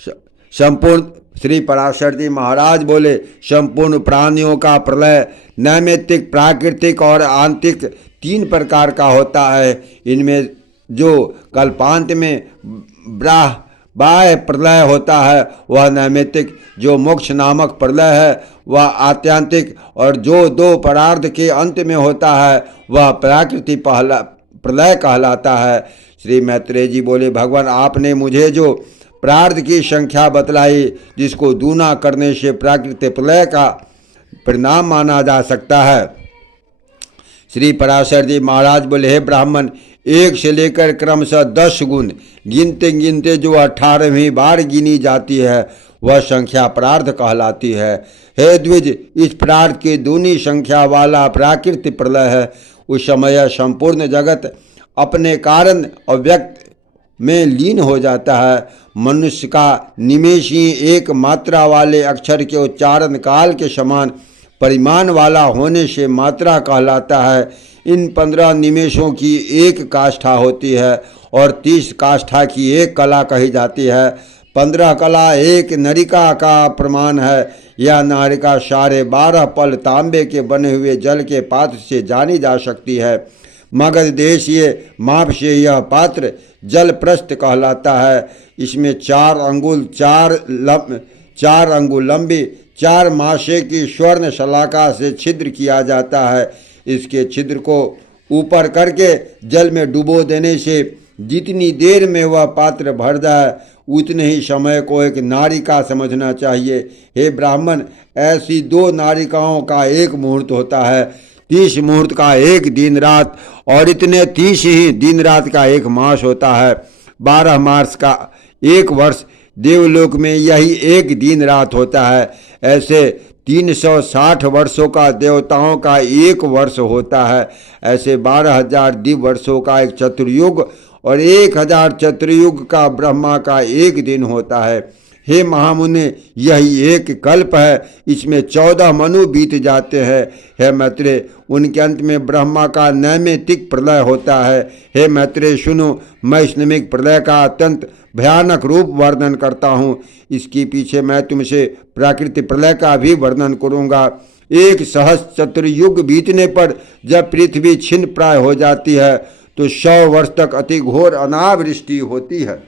संपूर्ण श्री पराशर जी महाराज बोले, संपूर्ण प्राणियों का प्रलय नैमित्तिक, प्राकृतिक और आंतरिक 3 प्रकार का होता है। इनमें जो कल्पांत में बाह्य प्रलय होता है वह नैमित्तिक, जो मोक्ष नामक प्रलय है वह आत्यांतिक, और जो 2 परार्ध के अंत में होता है वह प्राकृतिक प्रलय कहलाता है। श्री मैत्रेय जी बोले, भगवान आपने मुझे जो प्रार्थ की संख्या बतलाई, जिसको दूना करने से प्राकृतिक प्रलय का परिणाम माना जा सकता है। श्री पराशर जी महाराज बोले, हे ब्राह्मण, 1 से लेकर क्रमशः 10 गुण गिनते गिनते जो 18वीं बार गिनी जाती है वह संख्या प्रार्थ कहलाती है। हे द्विज, इस प्रार्थ की दूनी संख्या वाला प्राकृतिक प्रलय है। उस समय संपूर्ण जगत अपने कारण अव्यक्त में लीन हो जाता है। मनुष्य का निमेष ही एक मात्रा वाले अक्षर के उच्चारण काल के समान परिमाण वाला होने से मात्रा कहलाता है। इन 15 निमेषों की 1 काष्ठा होती है और 30 काष्ठा की 1 कला कही जाती है। 15 कला 1 नरिका का प्रमाण है। यह नारिका साढ़े 12 पल तांबे के बने हुए जल के पात्र से जानी जा सकती है। मगध देशीय माप से यह पात्र जल प्रस्थ कहलाता है। इसमें 4 अंगुल 4 अंगुल लंबी 4 मासे की स्वर्ण शलाका से छिद्र किया जाता है। इसके छिद्र को ऊपर करके जल में डुबो देने से जितनी देर में वह पात्र भर जाए उतने ही समय को एक नारिका समझना चाहिए। हे ब्राह्मण, ऐसी 2 नारिकाओं का 1 मुहूर्त होता है। 30 मुहूर्त का 1 दिन रात और इतने 30 ही दिन रात का 1 मास होता है। 12 मास का 1 वर्ष, देवलोक में यही 1 दिन रात होता है। ऐसे 360 वर्षों का देवताओं का 1 वर्ष होता है। ऐसे 12,000 दिव्य वर्षों का 1 चतुर्युग और 1000 चतुर्युग का ब्रह्मा का 1 दिन होता है। हे महामुनि, यही 1 कल्प है। इसमें 14 मनु बीत जाते हैं। हे मैत्रेय, उनके अंत में ब्रह्मा का नैमित्तिक प्रलय होता है। हे मैत्रेय सुनो, मैं स्नैमिक प्रलय का अत्यंत भयानक रूप वर्णन करता हूँ। इसके पीछे मैं तुमसे प्राकृतिक प्रलय का भी वर्णन करूँगा। 1 सहस्त्र चतुर्युग बीतने पर जब पृथ्वी छिन्न प्राय हो जाती है तो 100 वर्ष तक अति घोर अनावृष्टि होती है।